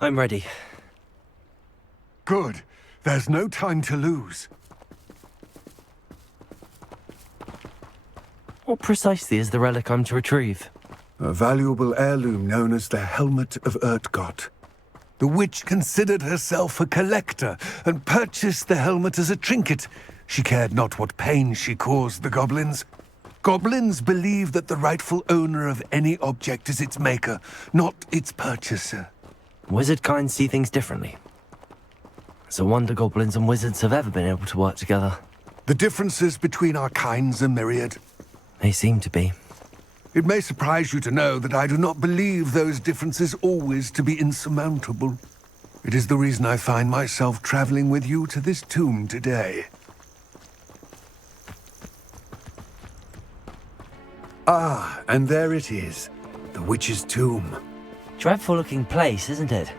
I'm ready. Good. There's no time to lose. What precisely is the relic I'm to retrieve? A valuable heirloom known as the Helmet of Urtgott. The witch considered herself a collector and purchased the helmet as a trinket. She cared not what pain she caused the goblins. Goblins believe that the rightful owner of any object is its maker, not its purchaser. Wizard kind see things differently. It's a wonder goblins and wizards have ever been able to work together. The differences between our kinds are myriad. They seem to be. It may surprise you to know that I do not believe those differences always to be insurmountable. It is the reason I find myself traveling with you to this tomb today. Ah, and there it is. The witch's tomb. Dreadful looking place, isn't it?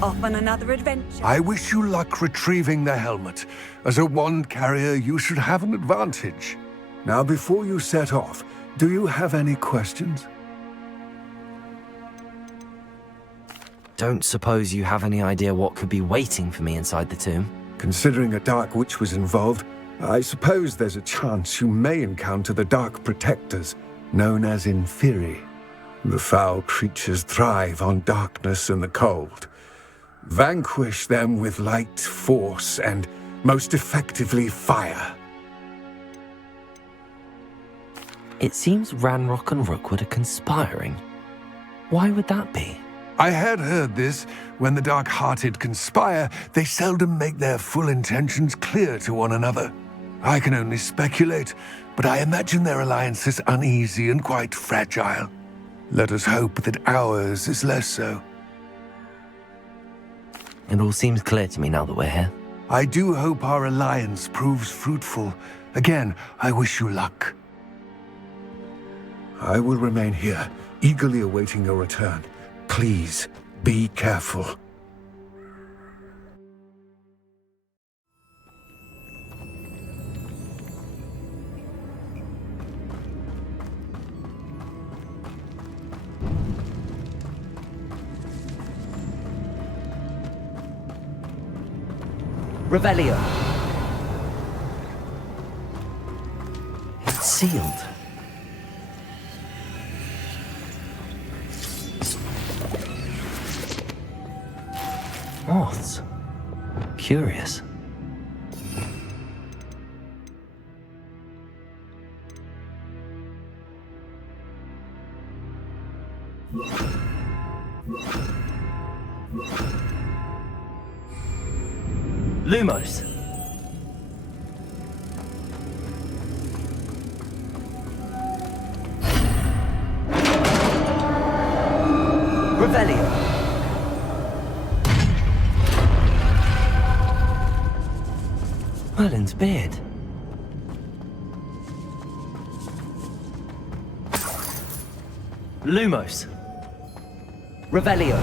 Off on another adventure. I wish you luck retrieving the helmet. As a wand carrier, you should have an advantage. Now, before you set off, do you have any questions? Don't suppose you have any idea what could be waiting for me inside the tomb? Considering a dark witch was involved, I suppose there's a chance you may encounter the Dark Protectors, known as Inferi. The foul creatures thrive on darkness and the cold. Vanquish them with light, force, and, most effectively, fire. It seems Ranrock and Rookwood are conspiring. Why would that be? I had heard this. When the dark-hearted conspire, they seldom make their full intentions clear to one another. I can only speculate, but I imagine their alliance is uneasy and quite fragile. Let us hope that ours is less so. It all seems clear to me now that we're here. I do hope our alliance proves fruitful. Again, I wish you luck. I will remain here, eagerly awaiting your return. Please, be careful. Revelio. It's sealed. Moths. Curious. Lumos. Revelio. Merlin's beard. Lumos. Revelio.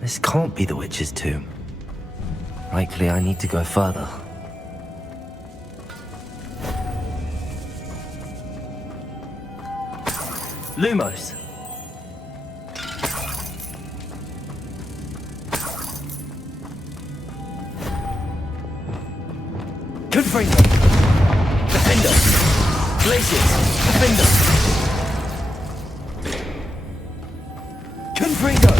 This can't be the witch's tomb. Likely I need to go further. Lumos. Confringo. Defender. Glacius. Defender. Confringo.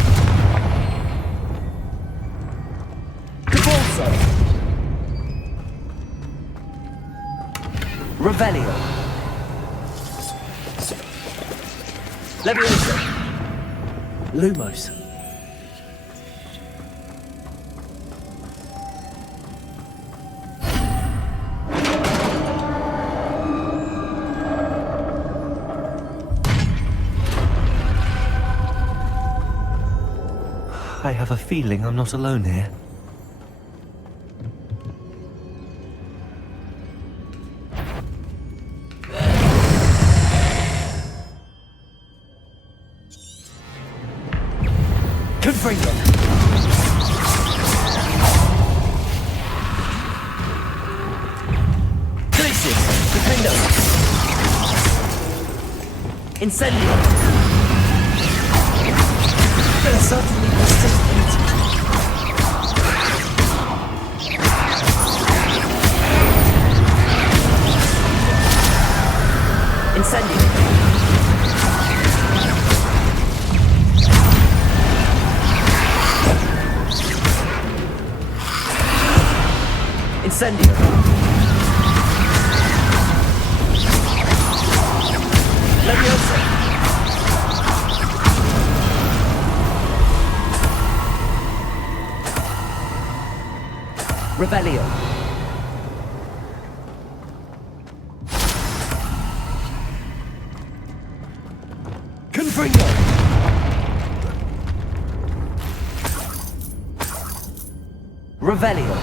Cabalso. Revelio. Leviosa. Lumos. I have a feeling I'm not alone here. Confringo. Crisis. Defendo. Incendio. They're certainly persistent. Incendio. Incendio. Leviosa. Rebellion. Confringo! Revelio.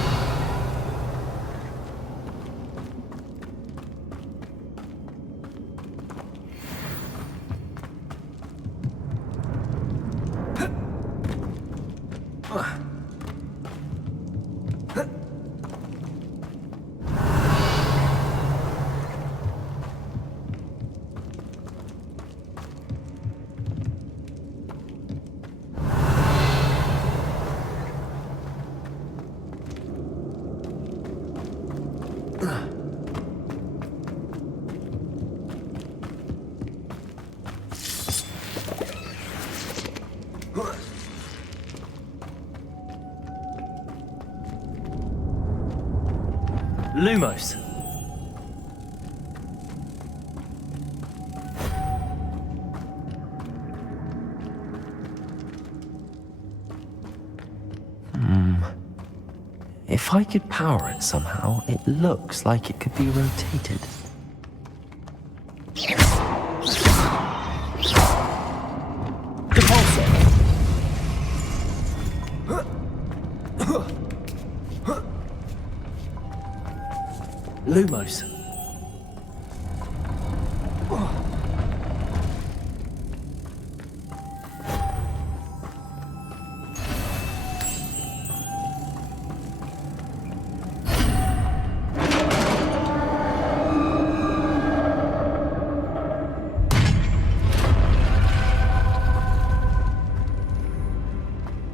Lumos. If I could power it somehow, it looks like it could be rotated. Depulso. Lumos.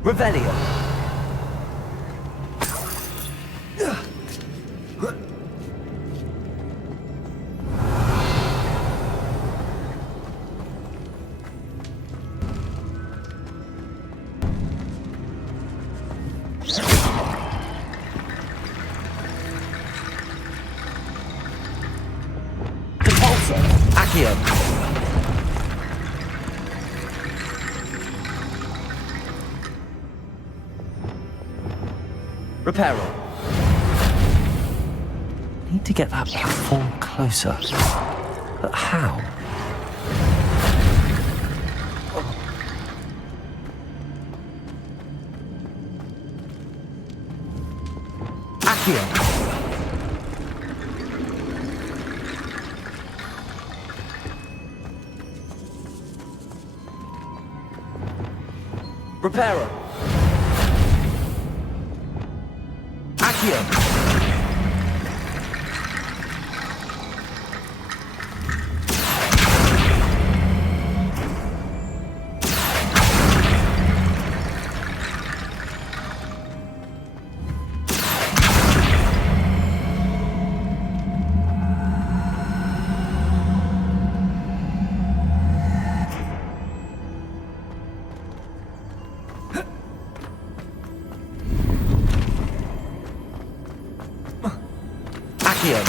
Revelio. Depulso. Accio. Reparo. Need to get that platform closer. But how? Accio. Reparo. Accio. Accio.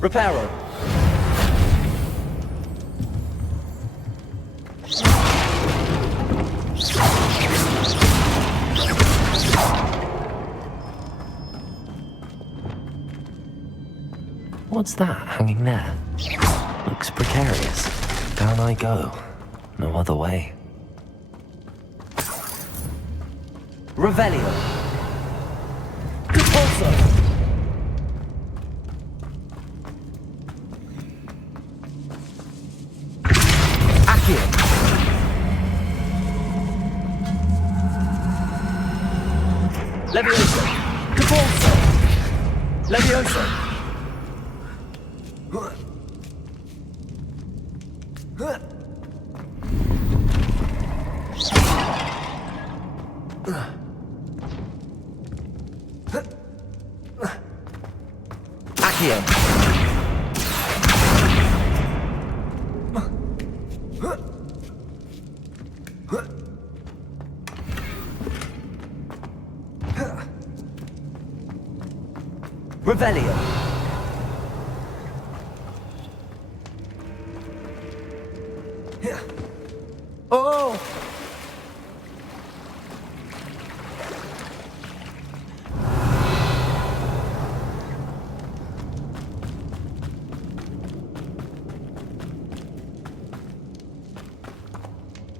Reparo. What's that hanging there? Looks precarious. Down I go. No other way. Revelio. Repulso. Accio. Levioso. Repulso. Levioso. Accio. Revelio. Oh!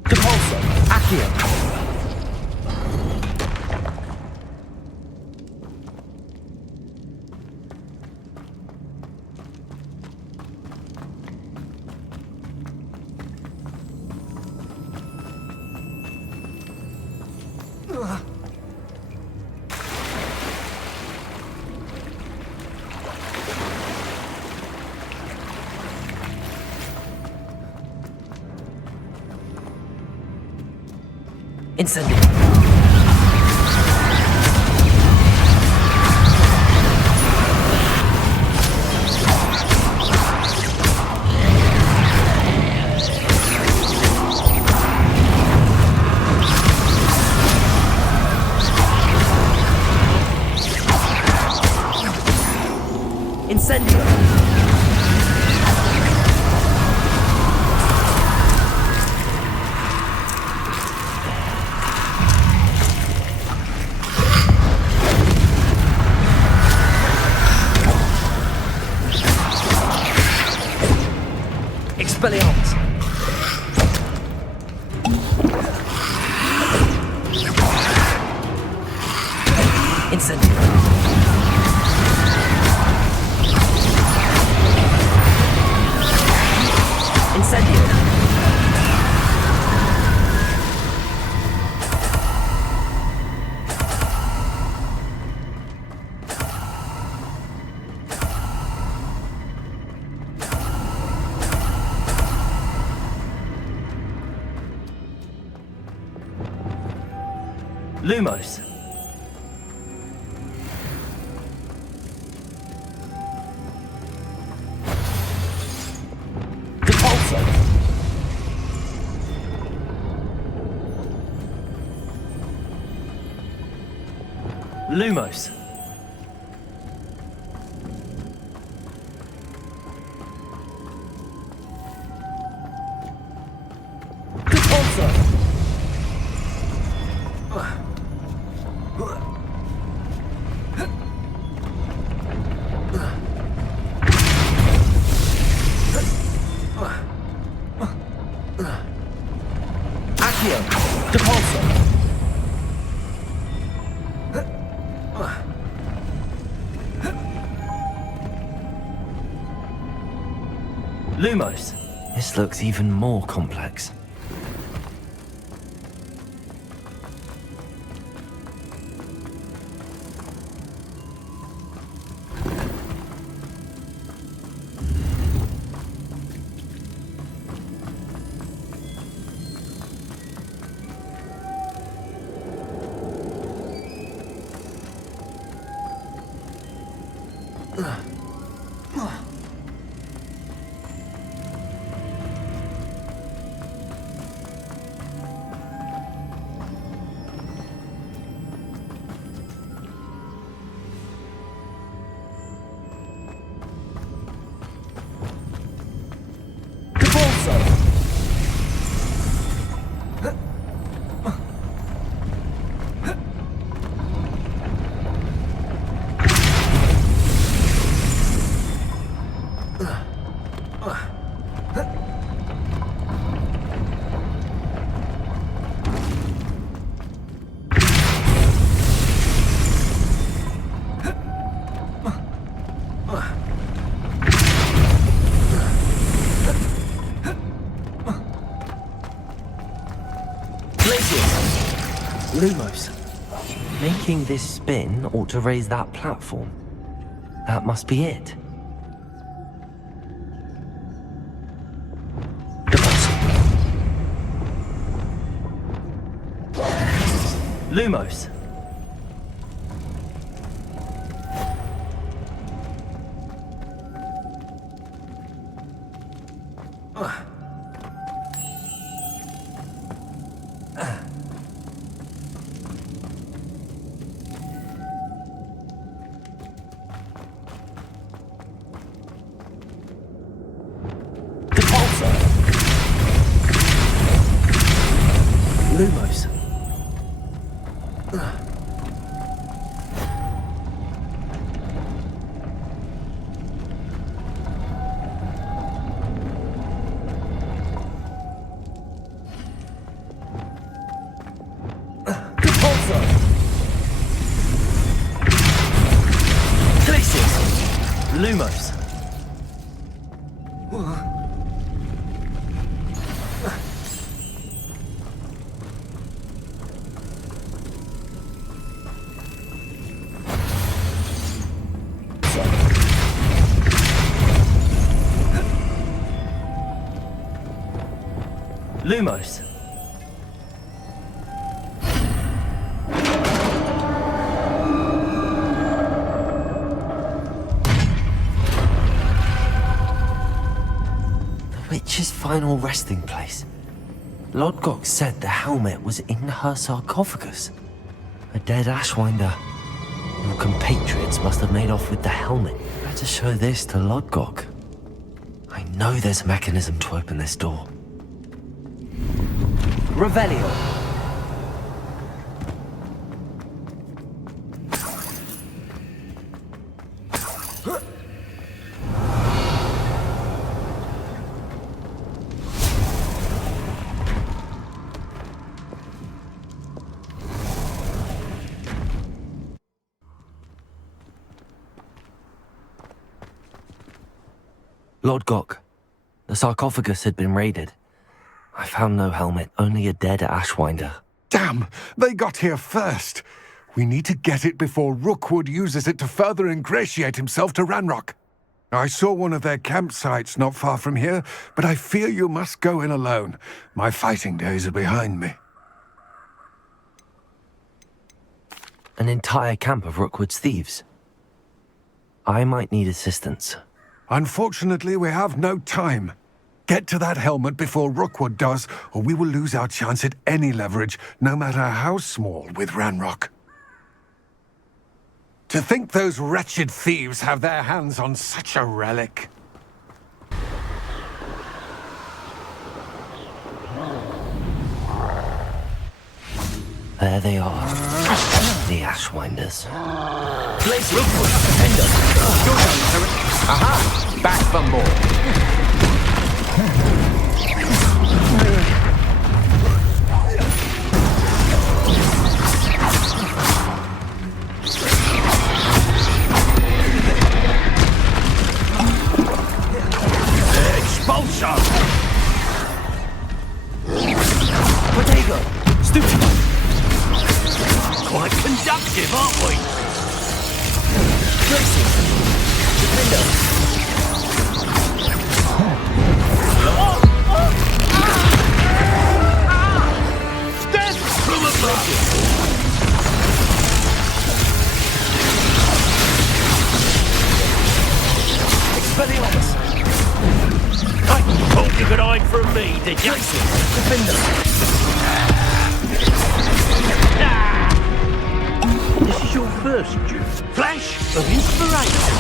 Repulso. Accio. Incendio. Incendio. Expelliarmus. Incendio. Incendio. Lumos. Repulso. Lumos. Repulso. Accio. Repulso. Lumos. This looks even more complex. Lumos. Making this spin ought to raise that platform. That must be it. Lumos. Lumos. Lumos. Lumos. The witch's final resting place. Lodgok said the helmet was in her sarcophagus. A dead Ashwinder. Your compatriots must have made off with the helmet. Better show this to Lodgok. I know there's a mechanism to open this door. Revelio. Lord Gok, the sarcophagus had been raided. I found no helmet, only a dead Ashwinder. Damn! They got here first! We need to get it before Rookwood uses it to further ingratiate himself to Ranrock. I saw one of their campsites not far from here, but I fear you must go in alone. My fighting days are behind me. An entire camp of Rookwood's thieves. I might need assistance. Unfortunately, we have no time. Get to that helmet before Rookwood does, or we will lose our chance at any leverage, no matter how small, with Ranrock. To think those wretched thieves have their hands on such a relic. There they are. The Ashwinders. Place Rookwood, defender. Your turn, sir. Aha! Back for more. Expulsion! Protego! Stupid! Quite conductive, aren't we? Tracy! Defender! Death from above! Expelliarmus! I thought you could hide from me, did you? Tracy! Defender! This is your first duel. Flash of inspiration.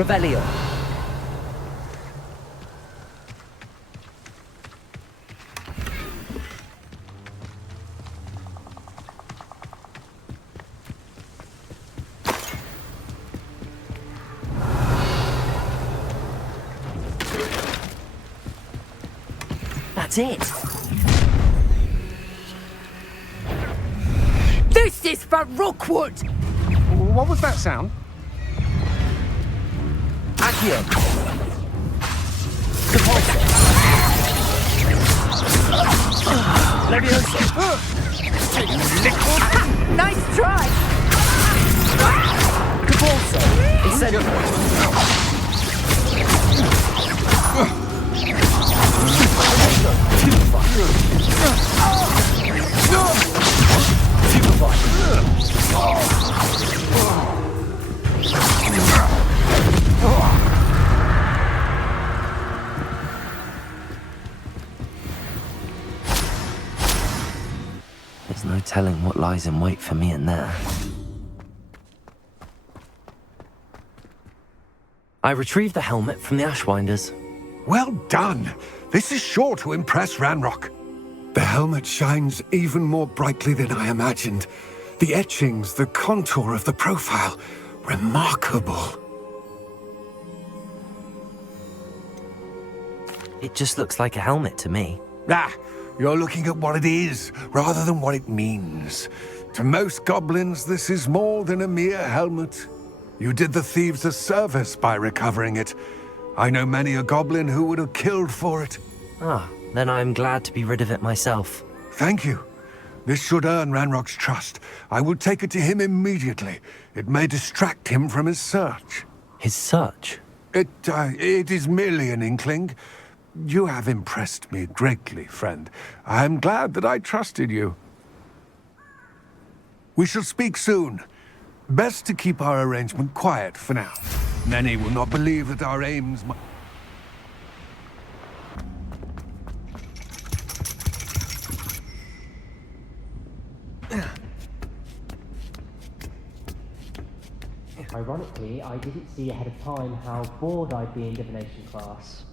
Revelio. That's it. This is for Rookwood! What was that sound? Accio. Depulso. Levioso. Nice try! Depulso. Incendio. There's no telling what lies in wait for me in there. I retrieved the helmet from the Ashwinders. Well done! This is sure to impress Ranrock. The helmet shines even more brightly than I imagined. The etchings, the contour of the profile, remarkable. It just looks like a helmet to me. Ah, you're looking at what it is, rather than what it means. To most goblins, this is more than a mere helmet. You did the thieves a service by recovering it. I know many a goblin who would have killed for it. Ah, then I'm glad to be rid of it myself. Thank you. This should earn Ranrock's trust. I will take it to him immediately. It may distract him from his search. His search? It is merely an inkling. You have impressed me greatly, friend. I am glad that I trusted you. We shall speak soon. Best to keep our arrangement quiet for now. Many will not believe that our aims might... Ironically, I didn't see ahead of time how bored I'd be in divination class.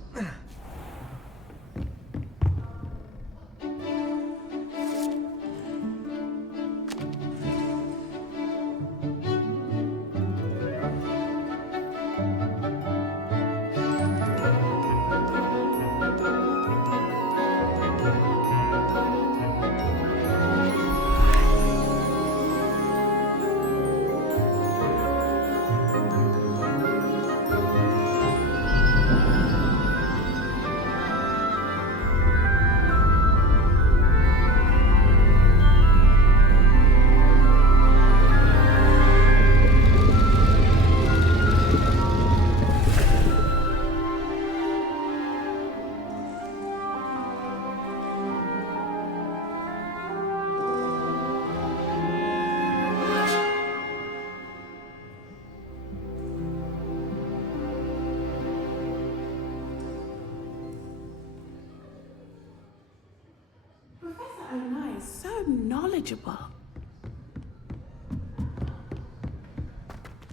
Knowledgeable.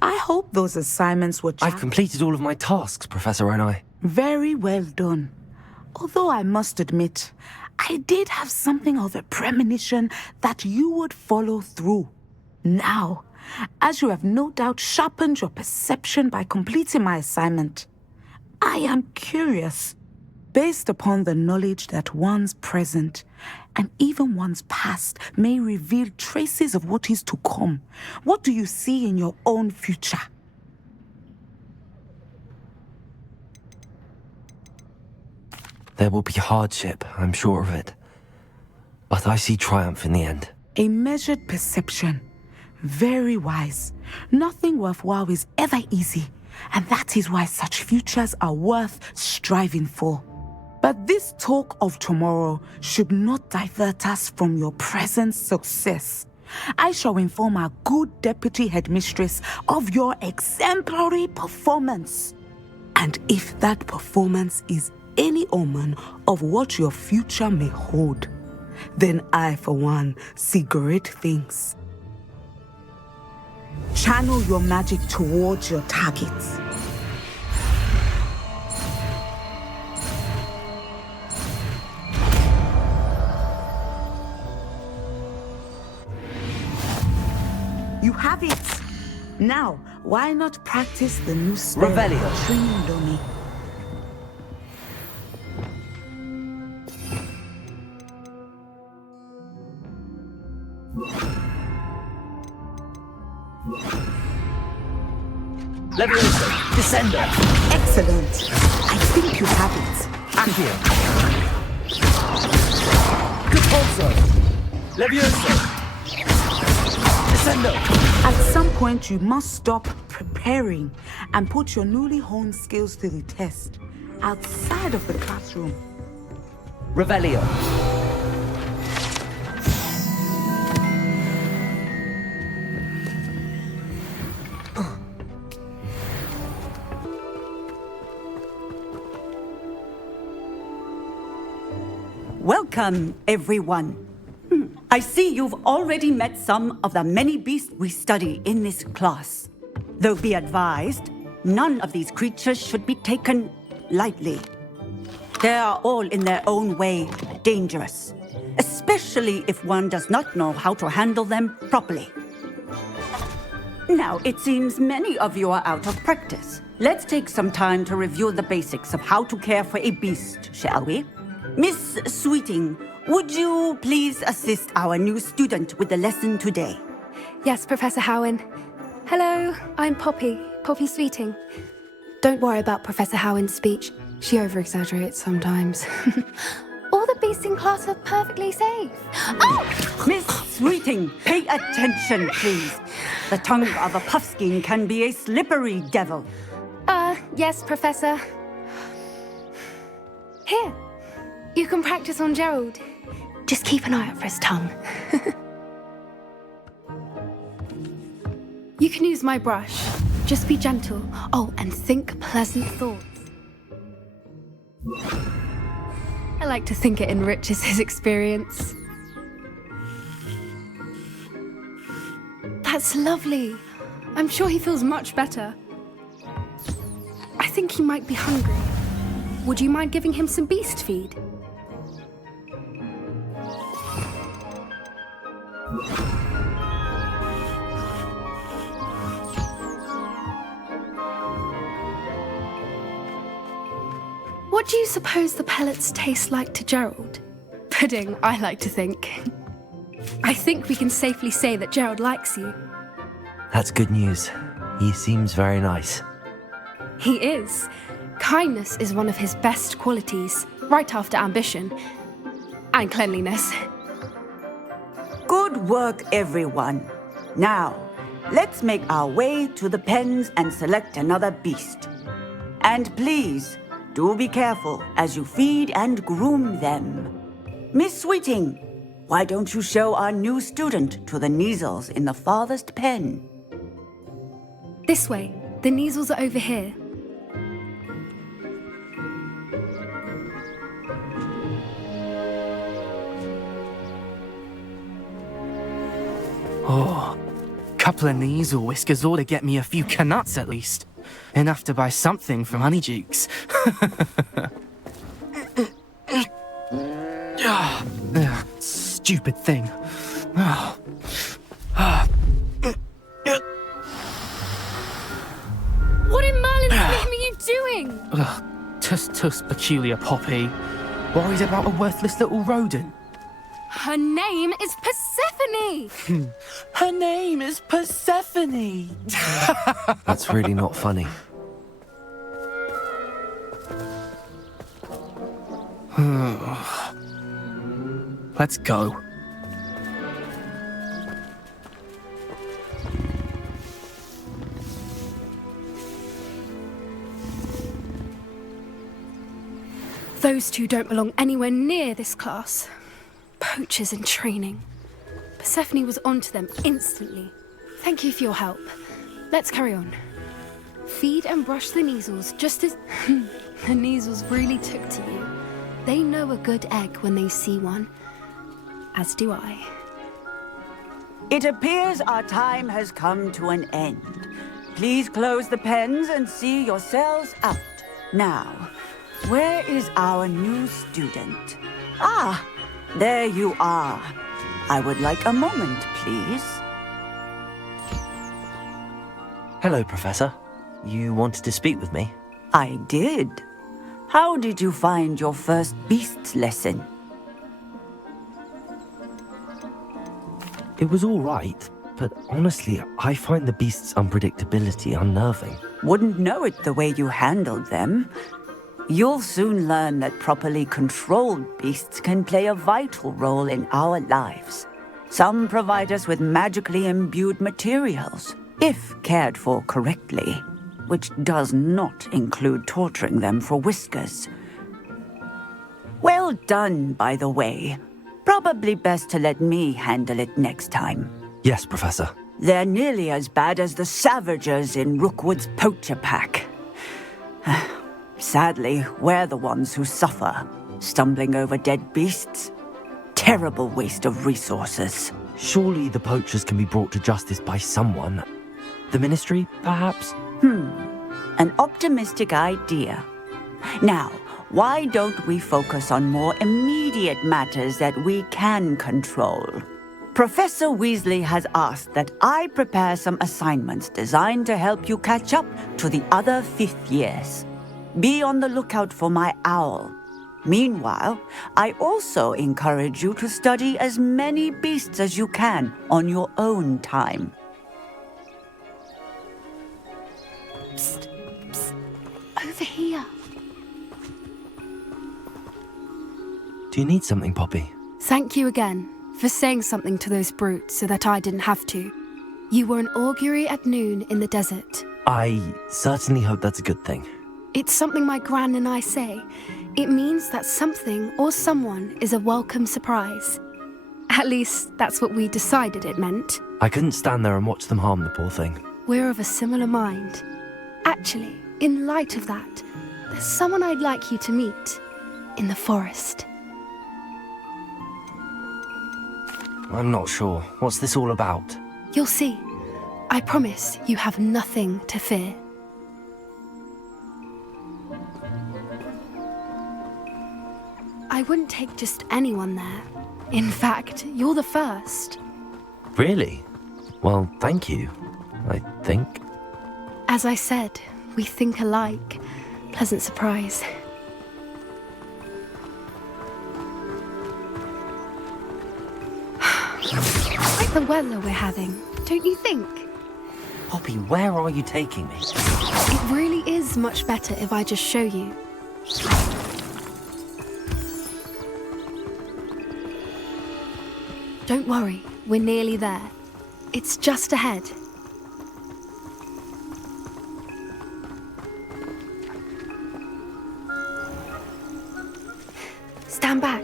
I hope those assignments were I've completed all of my tasks, Professor Onai. very well done. Although I must admit, I did have something of a premonition that you would follow through. Now, as you have no doubt sharpened your perception by completing my assignment, I am curious. Based upon the knowledge that one's present and even one's past may reveal traces of what is to come, what do you see in your own future? There will be hardship, I'm sure of it. But I see triumph in the end. A measured perception. Very wise. Nothing worthwhile is ever easy, and that is why such futures are worth striving for. But this talk of tomorrow should not divert us from your present success. I shall inform our good deputy headmistress of your exemplary performance. And if that performance is any omen of what your future may hold, then I, for one, see great things. Channel your magic towards your targets. have it. Now, why not practice the new spell? Revelio. Training dummy. Levioso. Descendo. Excellent. I think you have it. Accio. Good pulso. Levioso. Descendo. At some point, you must stop preparing and put your newly honed skills to the test outside of the classroom. Revelio. Welcome, everyone. I see you've already met some of the many beasts we study in this class. Though be advised, none of these creatures should be taken lightly. They are all in their own way dangerous, especially if one does not know how to handle them properly. Now, it seems many of you are out of practice. Let's take some time to review the basics of how to care for a beast, shall we? Miss Sweeting, would you please assist our new student with the lesson today? Yes, Professor Howen. Hello, I'm Poppy Sweeting. Don't worry about Professor Howen's speech. She over-exaggerates sometimes. All the beasts in class are perfectly safe. Oh! Miss Sweeting, pay attention, please. The tongue of a puffskein can be a slippery devil. Yes, Professor. Here, you can practice on Gerald. Just keep an eye out for his tongue. You can use my brush. Just be gentle. Oh, and think pleasant thoughts. I like to think it enriches his experience. That's lovely. I'm sure he feels much better. I think he might be hungry. Would you mind giving him some beast feed? What do you suppose the pellets taste like to Gerald? Pudding, I like to think. I think we can safely say that Gerald likes you. That's good news. He seems very nice. He is. Kindness is one of his best qualities, right after ambition. And cleanliness. Good work, everyone. Now, let's make our way to the pens and select another beast. And please, do be careful as you feed and groom them. Miss Sweeting, why don't you show our new student to the Neasels in the farthest pen? This way. The Neasels are over here. Oh, couple of Neasel whiskers ought to get me a few canuts at least. Enough to buy something from Honeydukes. Stupid thing. What in Merlin's name are you doing? Tuss, peculiar Poppy. Worried about a worthless little rodent. Her name is Persephone! Her name is Persephone! That's really not funny. Let's go. Those two don't belong anywhere near this class. Poachers in training. Persephone was onto them instantly. Thank you for your help. Let's carry on. Feed and brush the Neasels just as... the Neasels really took to you. They know a good egg when they see one. As do I. It appears our time has come to an end. Please close the pens and see yourselves out. Now, where is our new student? Ah, there you are. I would like a moment, please. Hello, Professor. You wanted to speak with me? I did. How did you find your first beasts lesson? It was all right, but honestly, I find the beast's unpredictability unnerving. Wouldn't know it the way you handled them. You'll soon learn that properly controlled beasts can play a vital role in our lives. Some provide us with magically imbued materials, if cared for correctly, which does not include torturing them for whiskers. Well done, by the way. Probably best to let me handle it next time. Yes, Professor. They're nearly as bad as the Savagers in Rookwood's poacher pack. Sadly, we're the ones who suffer, stumbling over dead beasts. Terrible waste of resources. Surely the poachers can be brought to justice by someone. The Ministry, perhaps? An optimistic idea. Now, why don't we focus on more immediate matters that we can control? Professor Weasley has asked that I prepare some assignments designed to help you catch up to the other 5th years. Be on the lookout for my owl. Meanwhile, I also encourage you to study as many beasts as you can on your own time. Psst, psst. Over here. Do you need something, Poppy? Thank you again for saying something to those brutes so that I didn't have to. You were an augury at noon in the desert. I certainly hope that's a good thing. It's something my gran and I say. It means that something or someone is a welcome surprise. At least, that's what we decided it meant. I couldn't stand there and watch them harm the poor thing. We're of a similar mind. Actually, in light of that, there's someone I'd like you to meet in the forest. I'm not sure. What's this all about? You'll see. I promise you have nothing to fear. I wouldn't take just anyone there. In fact, you're the first. Really? Well, thank you, I think. As I said, we think alike. Pleasant surprise. Like the weather we're having, don't you think? Poppy, where are you taking me? It really is much better if I just show you. Don't worry, we're nearly there. It's just ahead. Stand back.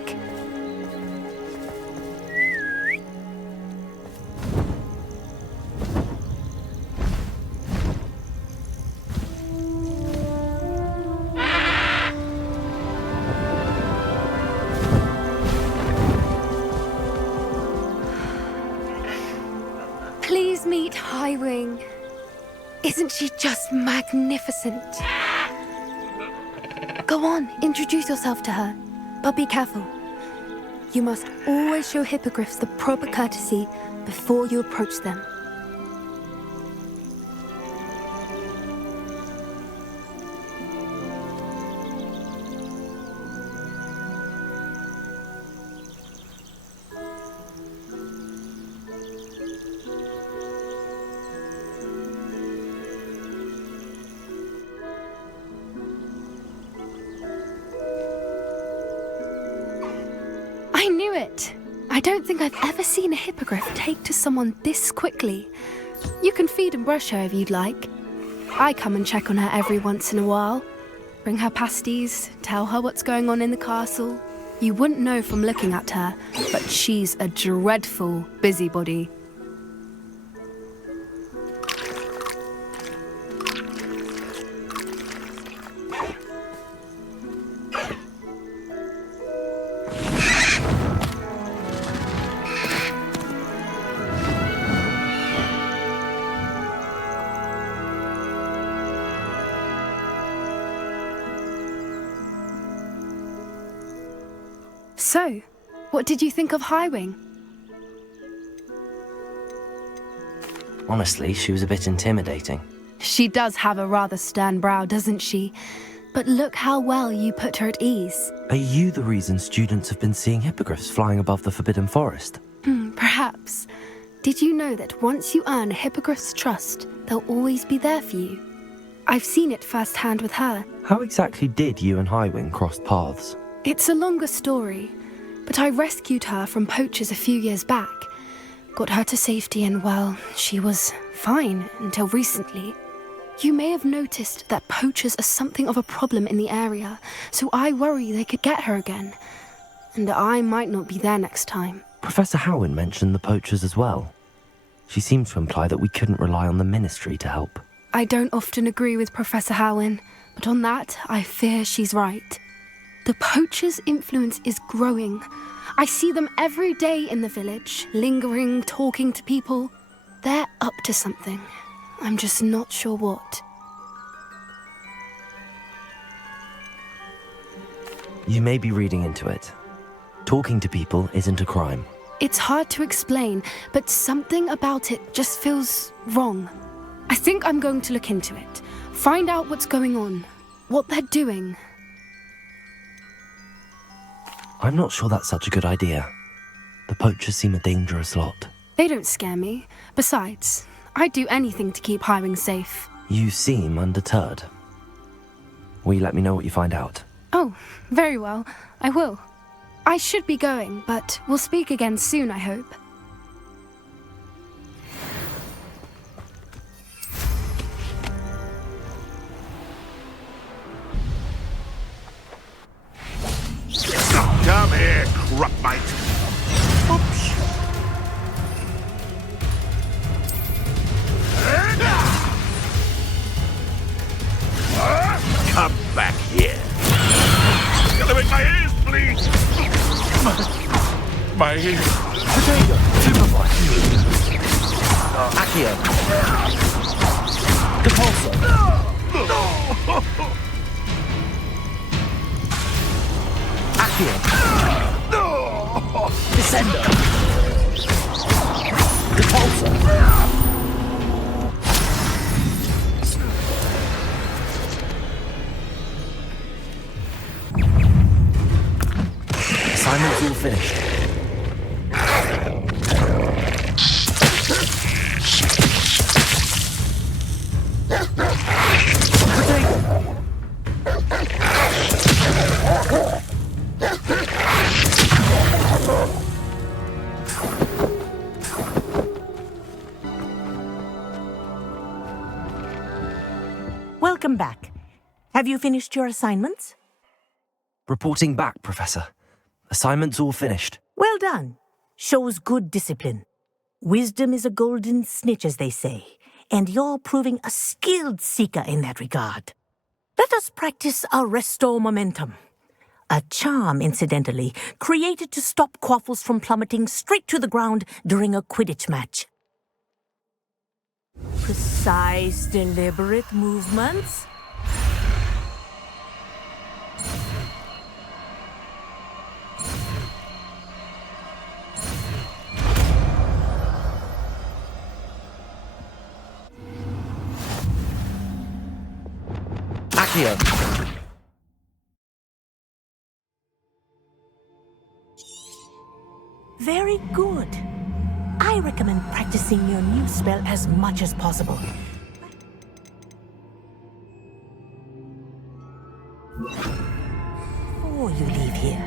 Please meet Highwing. Isn't she just magnificent? Go on, introduce yourself to her. But be careful. You must always show hippogriffs the proper courtesy before you approach them. I knew it! I don't think I've ever seen a hippogriff take to someone this quickly. You can feed and brush her if you'd like. I come and check on her every once in a while. Bring her pasties, tell her what's going on in the castle. You wouldn't know from looking at her, but she's a dreadful busybody. So, what did you think of Highwing? Honestly, she was a bit intimidating. She does have a rather stern brow, doesn't she? But look how well you put her at ease. Are you the reason students have been seeing hippogriffs flying above the Forbidden Forest? Perhaps. Did you know that once you earn a hippogriff's trust, they'll always be there for you? I've seen it firsthand with her. How exactly did you and Highwing cross paths? It's a longer story, but I rescued her from poachers a few years back. Got her to safety and, well, she was fine until recently. You may have noticed that poachers are something of a problem in the area, so I worry they could get her again. And I might not be there next time. Professor Howin mentioned the poachers as well. She seemed to imply that we couldn't rely on the Ministry to help. I don't often agree with Professor Howin, but on that, I fear she's right. The poachers' influence is growing. I see them every day in the village, lingering, talking to people. They're up to something. I'm just not sure what. You may be reading into it. Talking to people isn't a crime. It's hard to explain, but something about it just feels wrong. I think I'm going to look into it, find out what's going on, what they're doing. I'm not sure that's such a good idea. The poachers seem a dangerous lot. They don't scare me. Besides, I'd do anything to keep Highwing safe. You seem undeterred. Will you let me know what you find out? Oh, very well. I will. I should be going, but we'll speak again soon, I hope. Come here, crupmite. Oops. Come back here. Gonna make my ears bleed. My ears. Potato! Accio! Depulso! Accio! Descendo! Depulso! Assignment's all finished. Welcome back. Have you finished your assignments? Reporting back, Professor. Assignment's all finished. Well done. Shows good discipline. Wisdom is a golden snitch, as they say, and you're proving a skilled seeker in that regard. Let us practice Arresto Momentum. A charm, incidentally, created to stop quaffles from plummeting straight to the ground during a Quidditch match. Precise, deliberate movements. Accio! Very good. I recommend practicing your new spell as much as possible. Before you leave here.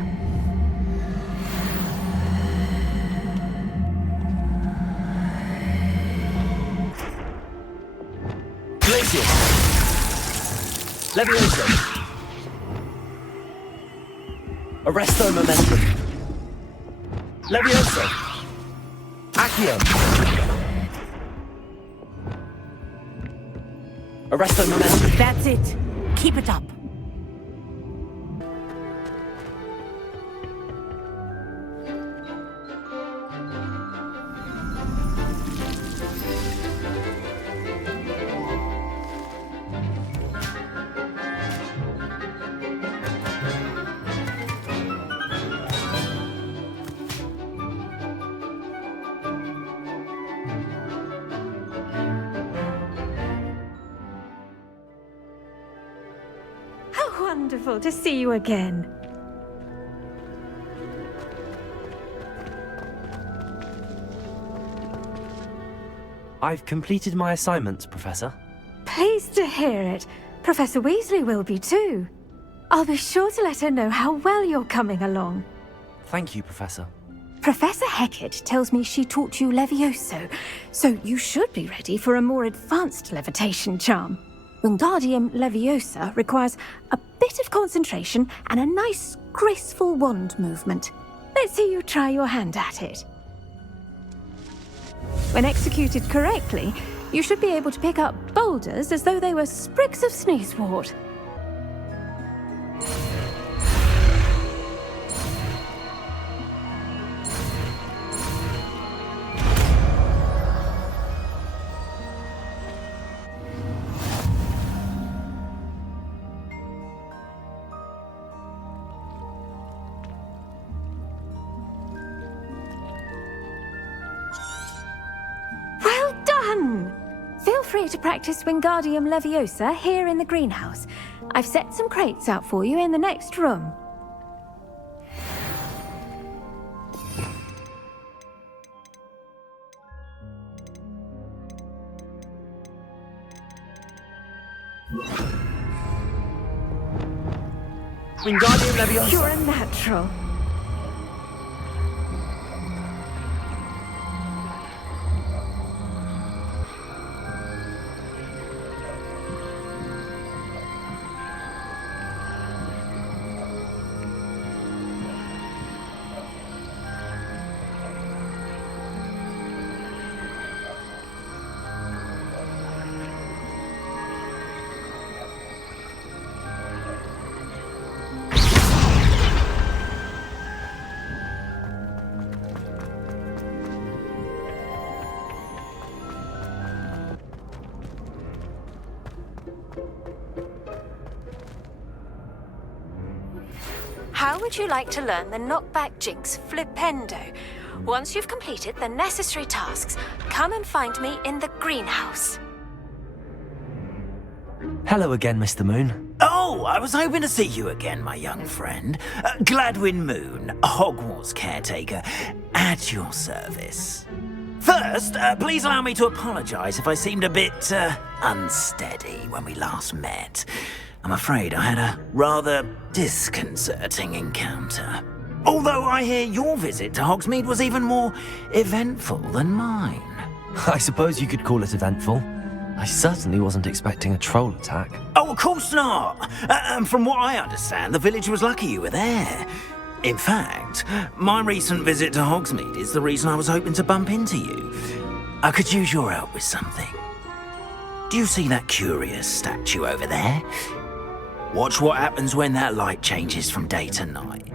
Glacius! Levioso! Arresto Momentum! Levioso! Accio! Arresto Momentum! That's it. Keep it up. wonderful to see you again. I've completed my assignments, Professor. Pleased to hear it. Professor Weasley will be too. I'll be sure to let her know how well you're coming along. Thank you, Professor. Professor Hecat tells me she taught you Levioso, so you should be ready for a more advanced levitation charm. Wingardium Leviosa requires a bit of concentration and a nice, graceful wand movement. Let's see you try your hand at it. When executed correctly, you should be able to pick up boulders as though they were sprigs of sneezewort. Well done! Feel free to practice Wingardium Leviosa here in the greenhouse. I've set some crates out for you in the next room. Wingardium Leviosa. You're a natural. How would you like to learn the knockback jinx Flipendo? Once you've completed the necessary tasks, come and find me in the greenhouse. Hello again, Mr. Moon. Oh, I was hoping to see you again, my young friend. Gladwin Moon, Hogwarts caretaker, at your service. First, please allow me to apologize if I seemed a bit, unsteady when we last met. I'm afraid I had a rather disconcerting encounter. Although I hear your visit to Hogsmeade was even more eventful than mine. I suppose you could call it eventful. I certainly wasn't expecting a troll attack. Oh, of course not! And from what I understand, the village was lucky you were there. In fact, my recent visit to Hogsmeade is the reason I was hoping to bump into you. I could use your help with something. Do you see that curious statue over there? Watch what happens when that light changes from day to night.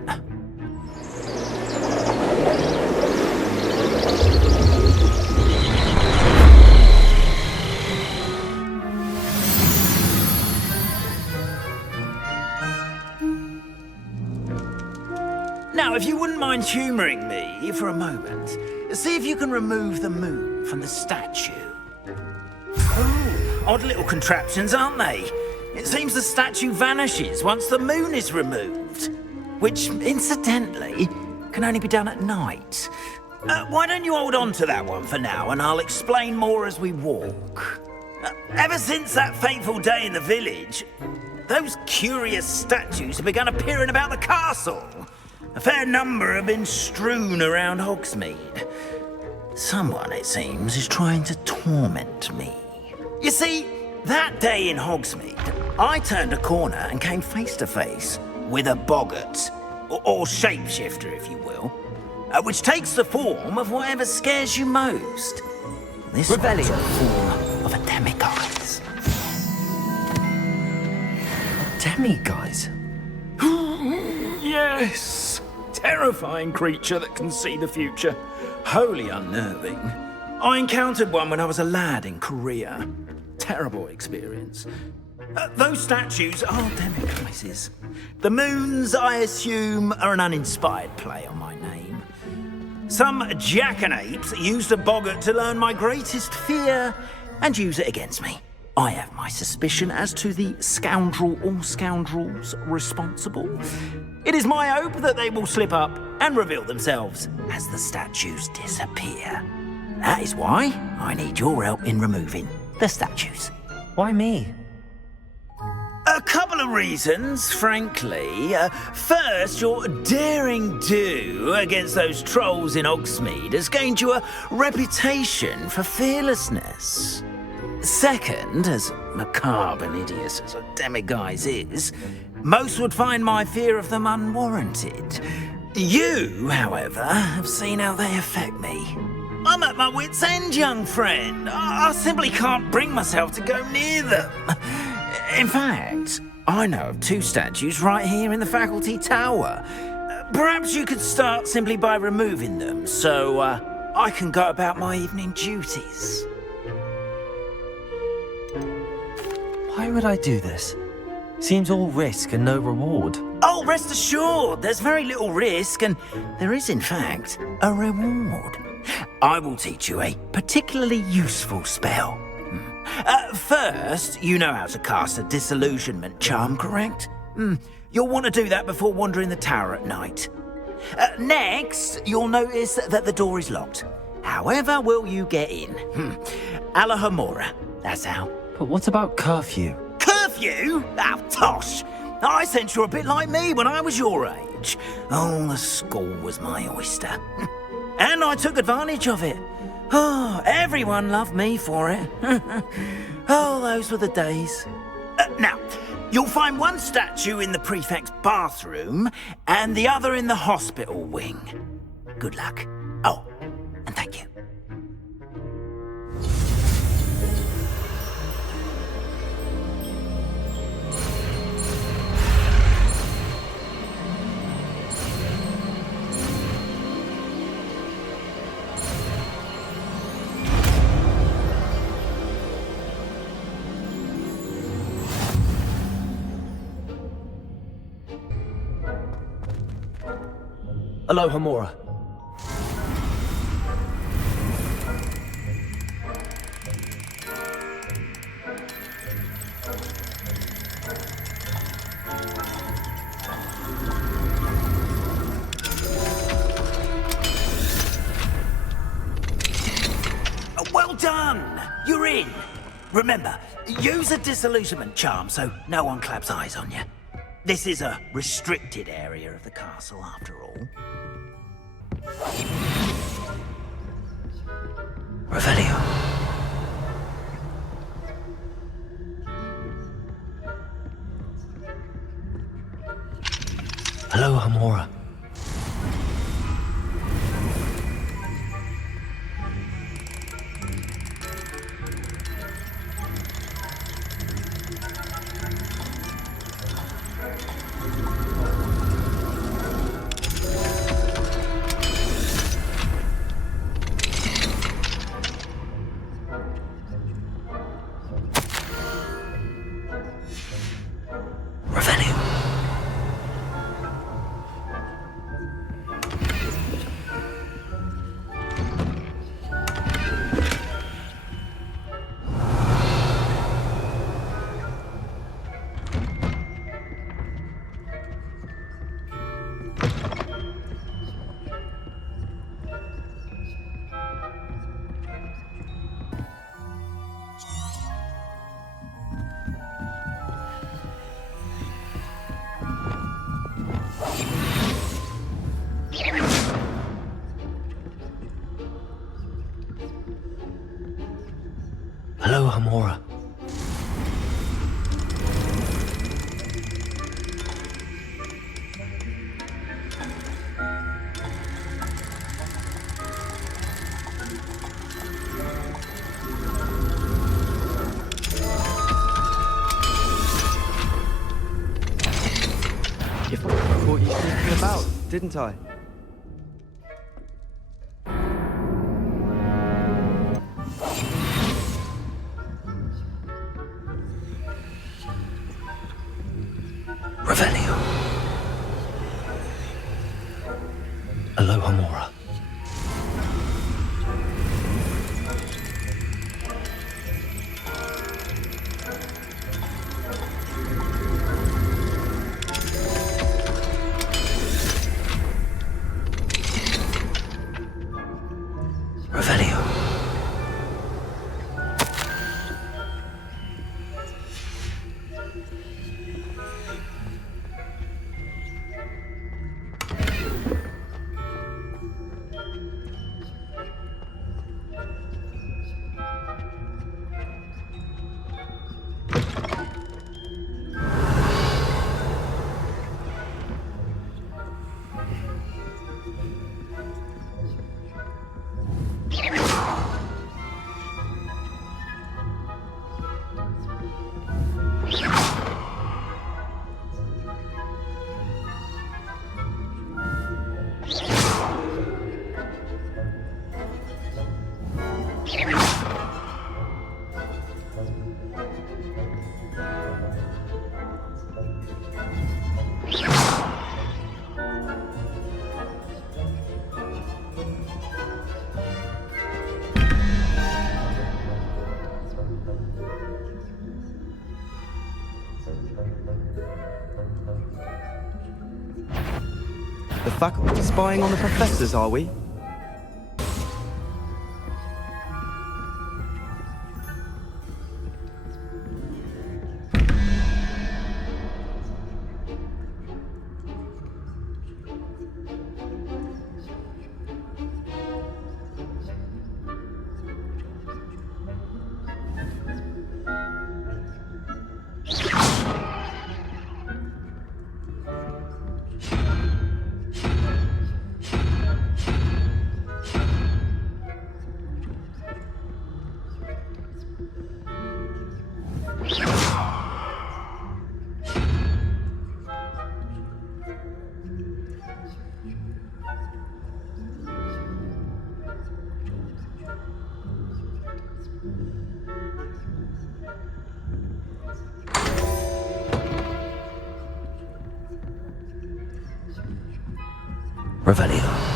Now, if you wouldn't mind humouring me for a moment, see if you can remove the moon from the statue. Oh, odd little contraptions, aren't they? It seems the statue vanishes once the moon is removed, which, incidentally, can only be done at night. Why don't you hold on to that one for now, and I'll explain more as we walk. Ever since that fateful day in the village, those curious statues have begun appearing about the castle. A fair number have been strewn around Hogsmeade. Someone, it seems, is trying to torment me. You see, that day in Hogsmeade, I turned a corner and came face to face with a boggart, or shapeshifter, if you will, which takes the form of whatever scares you most. This one's a form of a demiguise. A demiguise? Yes! Terrifying creature that can see the future. Wholly unnerving. I encountered one when I was a lad in Korea. Terrible experience. Those statues are demiguises. The moons, I assume, are an uninspired play on my name. Some jackanapes used a boggart to learn my greatest fear and use it against me. I have my suspicion as to the scoundrel or scoundrels responsible. It is my hope that they will slip up and reveal themselves as the statues disappear. That is why I need your help in removing the statues. Why me? A couple of reasons, frankly. First, your daring do against those trolls in Hogsmeade has gained you a reputation for fearlessness. Second, as macabre and hideous as a demiguise is, most would find my fear of them unwarranted. You, however, have seen how they affect me. I'm at my wit's end, young friend. I simply can't bring myself to go near them. In fact, I know of 2 statues right here in the faculty tower. Perhaps you could start simply by removing them, so I can go about my evening duties. Why would I do this? Seems all risk and no reward. Oh, rest assured, there's very little risk, and there is, in fact, a reward. I will teach you a particularly useful spell. First, you know how to cast a disillusionment charm, correct? You'll want to do that before wandering the tower at night. Next, you'll notice that the door is locked. However will you get in? Alahomora, that's how. But what about curfew? Curfew? Oh, tosh! I sense you're a bit like me when I was your age. Oh, the school was my oyster. And I took advantage of it. Oh, everyone loved me for it. Oh, those were the days. Now, you'll find one statue in the prefect's bathroom and the other in the hospital wing. Good luck. Oh, and thank you. Alohomora. Well done! You're in. Remember, use a disillusionment charm so no one claps eyes on you. This is a restricted area of the castle, after all. Revelio. Alohomora. Alohomora. Caught you sneaking about, didn't I? Revelio. Alohomora. The faculty spying on the professors, are we? Revelio.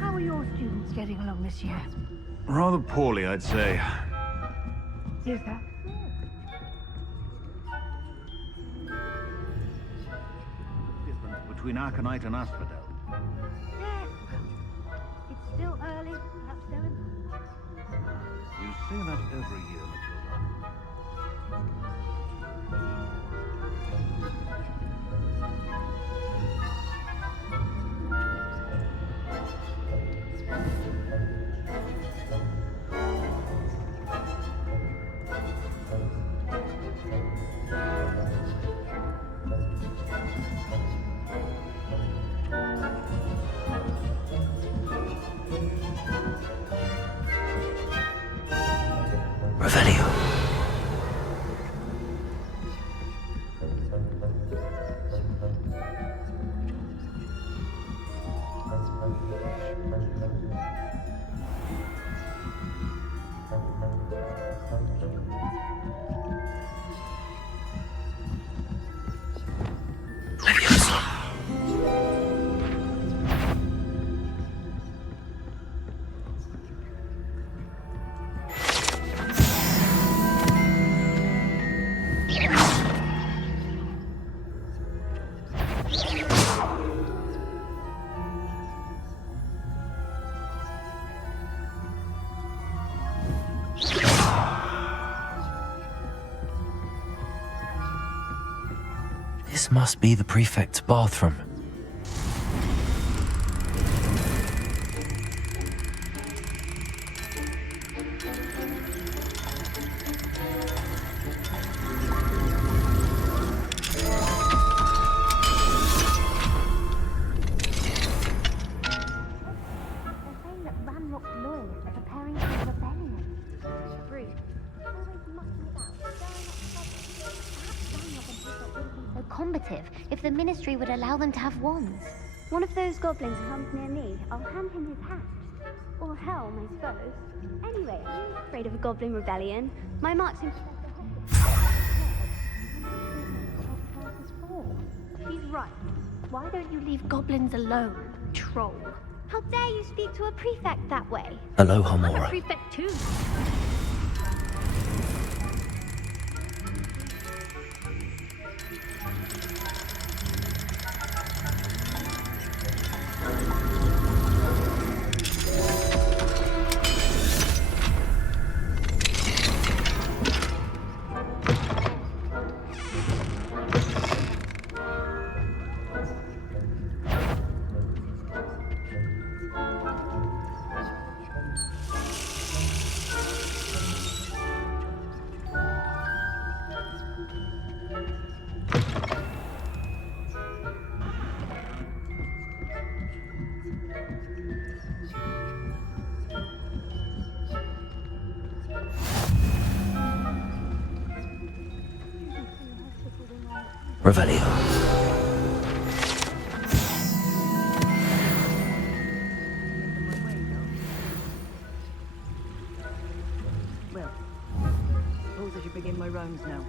How are your students getting along this year? Rather poorly, I'd say. Is that? Difference between Arcanite and Asphodel. Yes, well, it's still early. Perhaps they're in. You say that every year, Matilda. Revelio. This must be the prefect's bathroom. If the ministry would allow them to have wands. One of those goblins comes near me, I'll hand him his hat. Or helm, I suppose. Anyway, are you afraid of a goblin rebellion? My marching He's right. Why don't you leave goblins alone, troll? How dare you speak to a prefect that way? Aloha, I'm a Mora. prefect too. Revelio. Well, suppose I should begin my rounds now.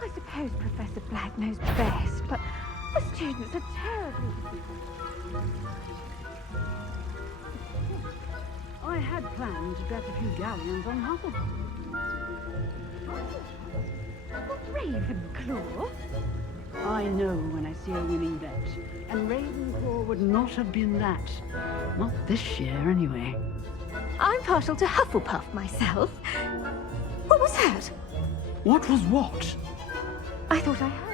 I suppose Professor Black knows best, but the students are terribly difficult. I had planned to bet a few galleons on Hufflepuff. Ravenclaw? I know when I see a winning bet, and Ravenclaw would not have been that. Not this year, anyway. I'm partial to Hufflepuff myself. What was that? What was what? I thought I heard.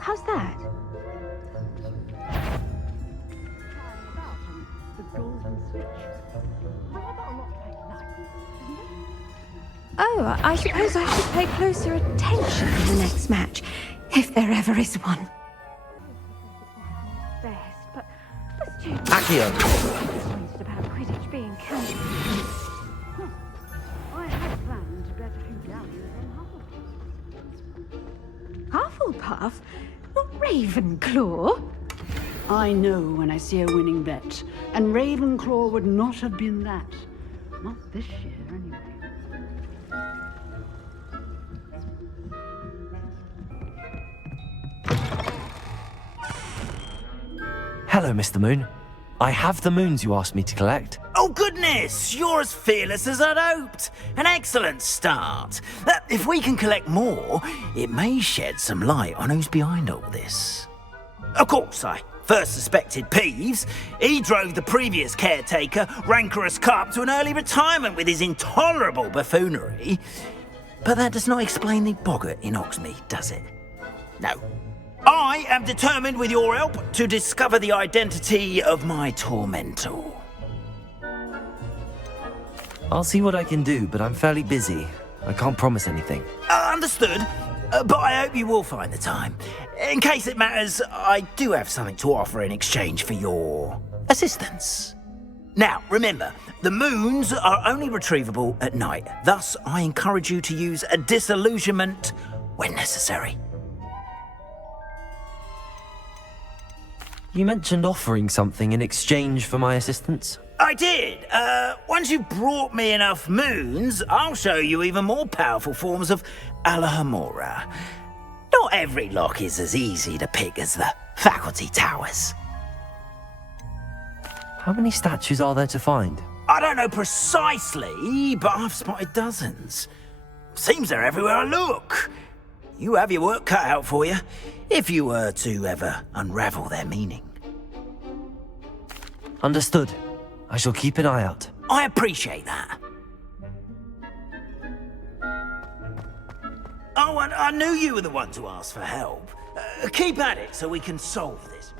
How's that? The golden switch. Rather a lot like that, isn't it? Oh, I suppose I should pay closer attention in the next match, if there ever is one. Best, but the students Accio. about Quidditch being cancelled. I had planned to bet a few galleons on Hufflepuff? Not Ravenclaw? I know when I see a winning bet, and Ravenclaw would not have been that. Not this year, anyway. Hello, Mr. Moon. I have the moons you asked me to collect. Oh, goodness! You're as fearless as I'd hoped. An excellent start. If we can collect more, it may shed some light on who's behind all this. Of course, I first suspected Peeves. He drove the previous caretaker, Rancorous Carp, to an early retirement with his intolerable buffoonery. But that does not explain the boggart in Hogsmeade, does it? No. I am determined, with your help, to discover the identity of my tormentor. I'll see what I can do, but I'm fairly busy. I can't promise anything. Understood, but I hope you will find the time. In case it matters, I do have something to offer in exchange for your assistance. Now, remember, the moons are only retrievable at night. Thus, I encourage you to use a disillusionment when necessary. You mentioned offering something in exchange for my assistance? I did. Once you've brought me enough moons, I'll show you even more powerful forms of Alohomora. Not every lock is as easy to pick as the faculty towers. How many statues are there to find? I don't know precisely, but I've spotted dozens. Seems they're everywhere I look. You have your work cut out for you, if you were to ever unravel their meaning. Understood. I shall keep an eye out. I appreciate that. Oh, and I knew you were the one to ask for help. Keep at it so we can solve this.